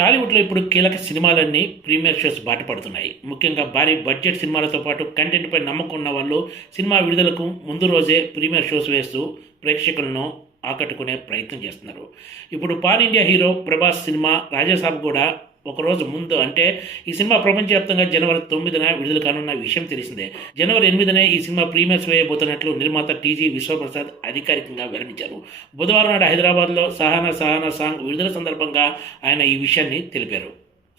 టాలీవుడ్లో ఇప్పుడు కీలక సినిమాలన్నీ ప్రీమియర్ షోస్ బాట పడుతున్నాయి ముఖ్యంగా భారీ బడ్జెట్ సినిమాలతో పాటు కంటెంట్పై నమ్మకం ఉన్న వాళ్ళు సినిమా విడుదలకు ముందు రోజే ప్రీమియర్ షోస్ వేస్తూ ప్రేక్షకులను ఆకట్టుకునే ప్రయత్నం చేస్తున్నారు. ఇప్పుడు pan India hero Prabhas cinema Rajasaab కూడా ఒకరోజు ముందు అంటే ఈ సినిమా ప్రపంచవ్యాప్తంగా జనవరి తొమ్మిదిన విడుదల కానున్న విషయం తెలిసిందే. జనవరి ఎనిమిదినే ఈ సినిమా ప్రీమియర్స్ వేయబోతున్నట్లు నిర్మాత టీజీ విశ్వప్రసాద్ అధికారికంగా వెల్లడించారు బుధవారం నాడు హైదరాబాద్లో సహానా సహానా సాంగ్ విడుదల సందర్భంగా ఆయన ఈ విషయాన్ని తెలిపారు.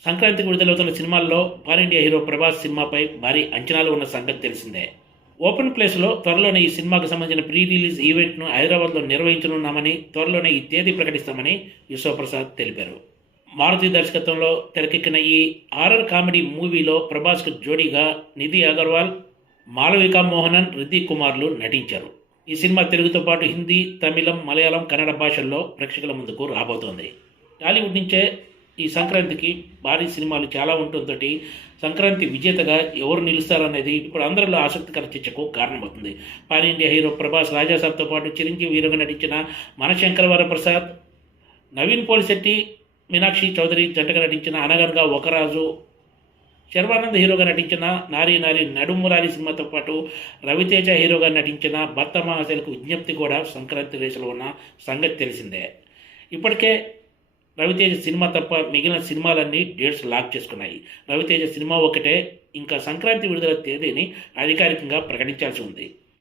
సంక్రాంతికి విడుదలవుతున్న సినిమాల్లో పాన్ ఇండియా హీరో ప్రభాస్ సినిమాపై భారీ అంచనాలు ఉన్న సంగతి తెలిసిందే. ఓపెన్ ప్లేస్లో త్వరలోనే ఈ సినిమాకు సంబంధించిన ప్రీ రిలీజ్ ఈవెంట్ను హైదరాబాద్లో నిర్వహించనున్నామని త్వరలోనే ఈ తేదీ ప్రకటిస్తామని విశ్వప్రసాద్ తెలిపారు. మారుతి దర్శకత్వంలో తెరకెక్కిన ఈ హారర్ కామెడీ మూవీలో ప్రభాస్కు జోడీగా నిధి అగర్వాల్ మాలవిక మోహనన్ రితిక్ కుమార్లు నటించారు. ఈ సినిమా తెలుగుతో పాటు హిందీ తమిళం మలయాళం కన్నడ భాషల్లో ప్రేక్షకుల ముందుకు రాబోతోంది. టాలీవుడ్ నుంచే ఈ సంక్రాంతికి భారీ సినిమాలు చాలా ఉండటంతో సంక్రాంతి విజేతగా ఎవరు నిలుస్తారనేది ఇప్పుడు అందరిలో ఆసక్తికర చర్చకు కారణమవుతుంది. పాన్ ఇండియా హీరో ప్రభాస్ రాజాసాబ్తో పాటు చిరంజీవి హీరోగా నటించిన మనశంకర వరప్రసాద్ నవీన్ పోలిశెట్టి మీనాక్షి చౌదరి జంటగా నటించిన అనగనగా ఒకరాజు శర్వానంద్ హీరోగా నటించిన నారీ నారీ నడుమురారి సినిమాతో పాటు రవితేజ హీరోగా నటించిన భర్త మహాశైలకు విజ్ఞప్తి కూడా సంక్రాంతి రేసులో ఉన్న సంగతి తెలిసిందే. ఇప్పటికే రవితేజ సినిమా తప్ప మిగిలిన సినిమాలన్నీ డేట్స్ లాక్ చేసుకున్నాయి. రవితేజ సినిమా ఒకటే ఇంకా సంక్రాంతి విడుదల తేదీని అధికారికంగా ప్రకటించాల్సి ఉంది.